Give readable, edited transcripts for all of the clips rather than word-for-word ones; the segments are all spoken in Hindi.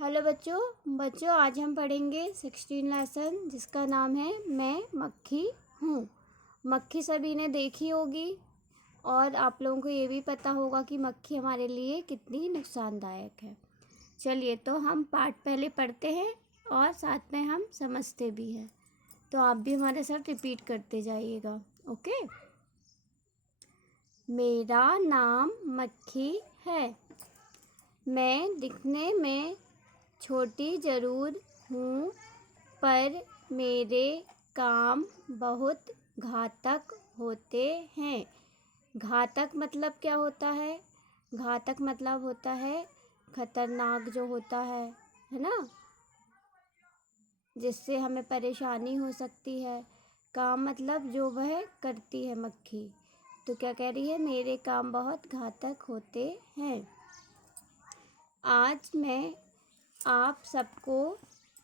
हेलो बच्चों आज हम पढ़ेंगे 16 लेसन जिसका नाम है मैं मक्खी हूँ। मक्खी सभी ने देखी होगी और आप लोगों को ये भी पता होगा कि मक्खी हमारे लिए कितनी नुकसानदायक है। चलिए तो हम पाठ पहले पढ़ते हैं और साथ में हम समझते भी हैं, तो आप भी हमारे साथ रिपीट करते जाइएगा। ओके। मेरा नाम मक्खी है। मैं दिखने में छोटी ज़रूर हूँ, पर मेरे काम बहुत घातक होते हैं। घातक मतलब क्या होता है? घातक मतलब होता है खतरनाक जो होता है ना, जिससे हमें परेशानी हो सकती है। काम मतलब जो वह करती है मक्खी। तो क्या कह रही है? मेरे काम बहुत घातक होते हैं। आज मैं आप सबको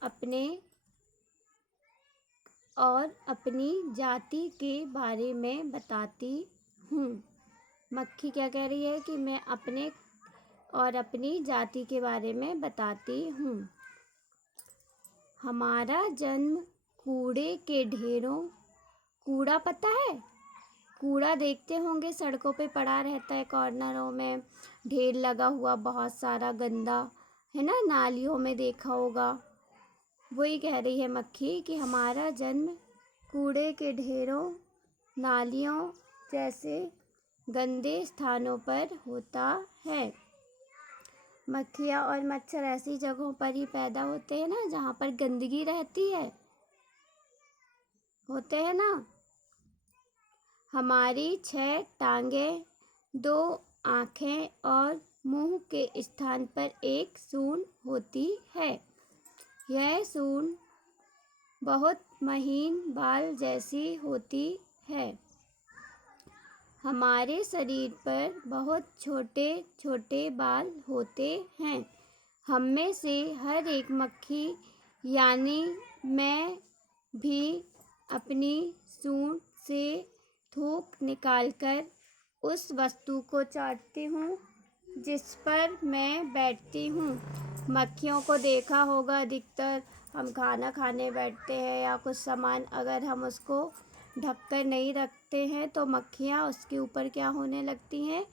अपने और अपनी जाति के बारे में बताती हूँ। मक्खी क्या कह रही है कि मैं अपने और अपनी जाति के बारे में बताती हूँ। हमारा जन्म कूड़े के ढेरों, कूड़ा पता है? कूड़ा देखते होंगे सड़कों पे पड़ा रहता है, कॉर्नरों में ढेर लगा हुआ बहुत सारा गंदा, है ना, नालियों में देखा होगा। वही कह रही है मक्खी कि हमारा जन्म कूड़े के ढेरों, नालियों जैसे गंदे स्थानों पर होता है। मक्खियाँ और मच्छर ऐसी जगहों पर ही पैदा होते हैं ना जहाँ पर गंदगी रहती है, होते हैं ना। हमारी 6 टांगें, 2 आँखें और मुंह के स्थान पर एक सूंड होती है। यह सूंड बहुत महीन बाल जैसी होती है। हमारे शरीर पर बहुत छोटे छोटे बाल होते हैं। हम में से हर एक मक्खी यानी मैं भी अपनी सूंड से थूक निकालकर उस वस्तु को चाटती हूँ जिस पर मैं बैठती हूँ। मक्खियों को देखा होगा, अधिकतर हम खाना खाने बैठते हैं या कुछ सामान, अगर हम उसको ढककर नहीं रखते हैं तो मक्खियाँ उसके ऊपर क्या होने लगती हैं,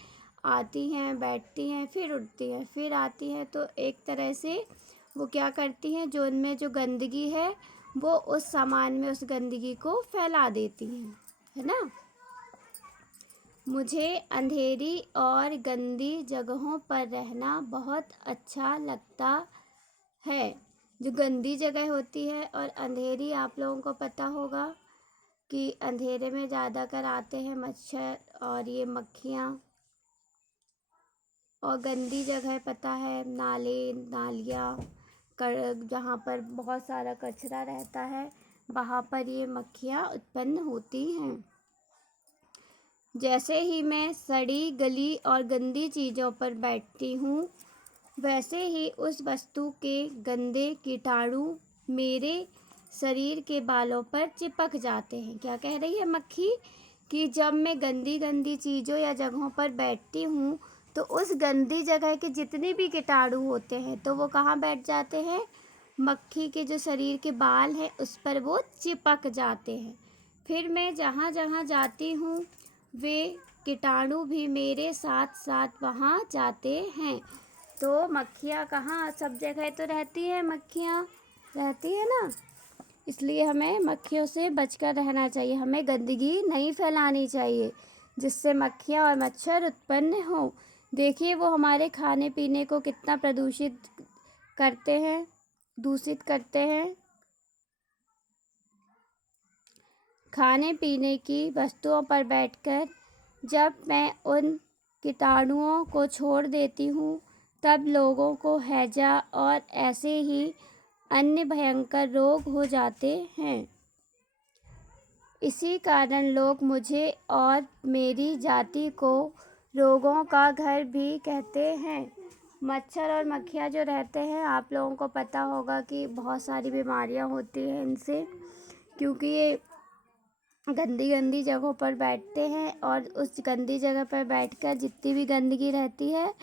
आती हैं, बैठती हैं, फिर उड़ती हैं, फिर आती हैं। तो एक तरह से वो क्या करती हैं, जो उनमें जो गंदगी है वो उस सामान में उस गंदगी को फैला देती हैं, है ना। मुझे अंधेरी और गंदी जगहों पर रहना बहुत अच्छा लगता है। जो गंदी जगह होती है और अंधेरी, आप लोगों को पता होगा कि अंधेरे में ज़्यादातर आते हैं मच्छर और ये मक्खियाँ। और गंदी जगह पता है, नाले नालियाँ, जहाँ पर बहुत सारा कचरा रहता है, वहाँ पर ये मक्खियाँ उत्पन्न होती हैं। जैसे ही मैं सड़ी गली और गंदी चीज़ों पर बैठती हूँ, वैसे ही उस वस्तु के गंदे कीटाणु मेरे शरीर के बालों पर चिपक जाते हैं। क्या कह रही है मक्खी कि जब मैं गंदी गंदी चीज़ों या जगहों पर बैठती हूँ तो उस गंदी जगह के जितने भी कीटाणु होते हैं तो वो कहाँ बैठ जाते हैं, मक्खी के जो शरीर के बाल हैं उस पर वो चिपक जाते हैं। फिर मैं जहाँ जहाँ जाती हूँ वे कीटाणु भी मेरे साथ साथ वहाँ जाते हैं। तो मक्खियाँ कहाँ, सब जगह तो रहती है, मक्खियाँ रहती है ना, इसलिए हमें मक्खियों से बचकर रहना चाहिए। हमें गंदगी नहीं फैलानी चाहिए जिससे मक्खियाँ और मच्छर उत्पन्न हो। देखिए वो हमारे खाने पीने को कितना प्रदूषित करते हैं, दूषित करते हैं। खाने पीने की वस्तुओं पर बैठकर जब मैं उन कीटाणुओं को छोड़ देती हूँ तब लोगों को हैजा और ऐसे ही अन्य भयंकर रोग हो जाते हैं। इसी कारण लोग मुझे और मेरी जाति को रोगों का घर भी कहते हैं। मच्छर और मक्खियाँ जो रहते हैं, आप लोगों को पता होगा कि बहुत सारी बीमारियाँ होती हैं इनसे, क्योंकि ये गंदी गंदी जगहों पर बैठते हैं और उस गंदी जगह पर बैठकर जितनी भी गंदगी रहती है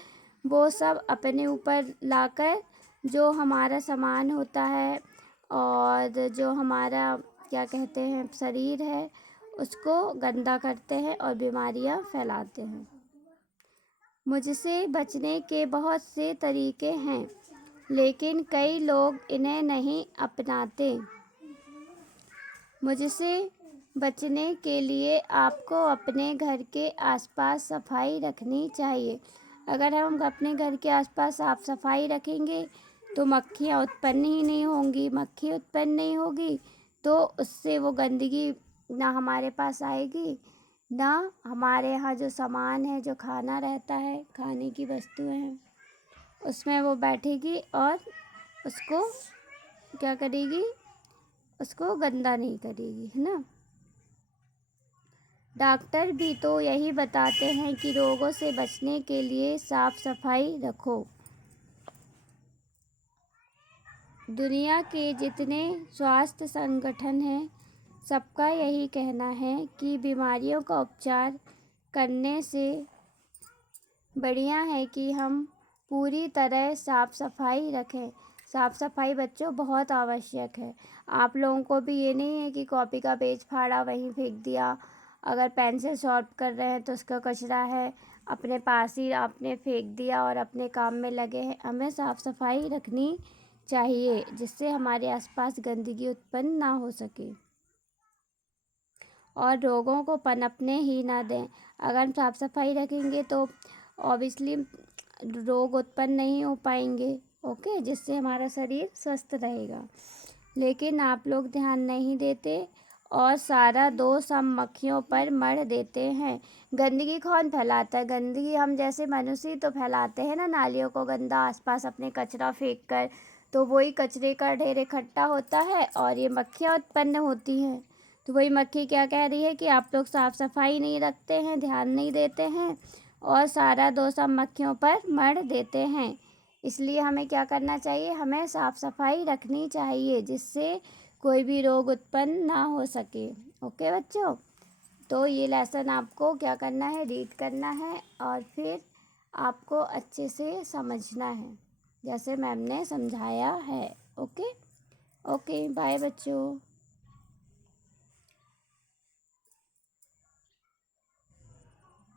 वो सब अपने ऊपर लाकर जो हमारा सामान होता है और जो हमारा क्या कहते हैं शरीर है उसको गंदा करते हैं और बीमारियां फैलाते हैं। मुझसे बचने के बहुत से तरीके हैं, लेकिन कई लोग इन्हें नहीं अपनाते। मुझसे बचने के लिए आपको अपने घर के आसपास सफाई रखनी चाहिए। अगर हम अपने घर के आसपास साफ सफाई रखेंगे तो मक्खियाँ उत्पन्न ही नहीं होंगी। मक्खी उत्पन्न नहीं होगी तो उससे वो गंदगी ना हमारे पास आएगी, ना हमारे यहाँ जो सामान है, जो खाना रहता है, खाने की वस्तुएं हैं, उसमें वो बैठेगी और उसको क्या करेगी, उसको गंदा नहीं करेगी, है ना। डॉक्टर भी तो यही बताते हैं कि रोगों से बचने के लिए साफ सफाई रखो। दुनिया के जितने स्वास्थ्य संगठन हैं सबका यही कहना है कि बीमारियों का उपचार करने से बढ़िया है कि हम पूरी तरह साफ सफाई रखें। साफ सफाई बच्चों बहुत आवश्यक है। आप लोगों को भी ये नहीं है कि कॉपी का पेज फाड़ा वहीं फेंक दिया, अगर पेंसिल शॉर्प कर रहे हैं तो उसका कचरा है अपने पास ही आपने फेंक दिया और अपने काम में लगे हैं। हमें साफ सफाई रखनी चाहिए जिससे हमारे आसपास गंदगी उत्पन्न ना हो सके और रोगों को पनपने ही ना दें। अगर हम साफ सफाई रखेंगे तो ऑब्वियसली रोग उत्पन्न नहीं हो पाएंगे, ओके, जिससे हमारा शरीर स्वस्थ रहेगा। लेकिन आप लोग ध्यान नहीं देते और सारा दोष हम मक्खियों पर मढ़ देते हैं। गंदगी कौन फैलाता है? गंदगी हम जैसे मनुष्य तो फैलाते हैं ना, नालियों को गंदा आसपास अपने कचरा फेंक कर, तो वही कचरे का ढेर इकट्ठा होता है और ये मक्खियाँ उत्पन्न होती हैं। तो वही मक्खी क्या कह रही है कि आप लोग साफ सफाई नहीं रखते हैं, ध्यान नहीं देते हैं और सारा दोष हम मक्खियों पर मढ़ देते हैं। इसलिए हमें क्या करना चाहिए, हमें साफ सफाई रखनी चाहिए जिससे कोई भी रोग उत्पन्न ना हो सके। ओके बच्चों, तो ये लेसन आपको क्या करना है, रीड करना है और फिर आपको अच्छे से समझना है जैसे मैम ने समझाया है। ओके ओके, बाय बच्चों।